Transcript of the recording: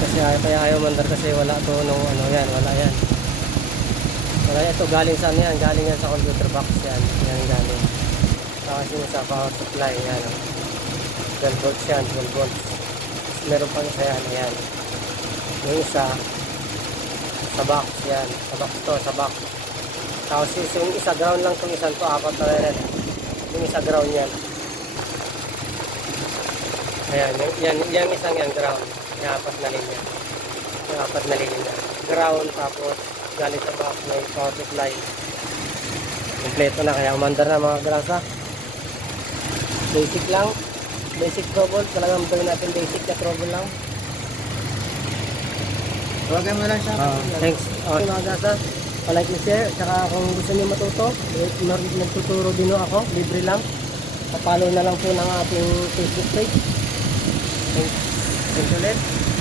Kasi kaya ayaw mandar kasi wala to nung ano yan, wala yan. Wala ito galing sa ano yan, galing yan sa computer box yan. Yan galing. Tapos yun sa power supply yan. 12 volts yan, 12 volts. Meron pang isa yan, ayan. Yung isa sa box yan, sa box to, sa box. Tapos yung isa ground lang itong isang to, apat na rin. Yung isa ground yan. Ayan, yung isang yan ground. Yung apat na linya. Yung apat na linya. Ground, tapos galing sa box na yung power supply. Kompleto na, kaya umandar na mga grasa. Basic lang. Basic trouble. Talagang gawin natin basic na trouble lang. Huwagay mo lang siya. Thanks. Okay mga grasa. Palike and share. Tsaka kung gusto niyo matuto, nagtuturo din ako. Libre lang. Papalo na lang po ng ating Facebook page. Thanks ulit.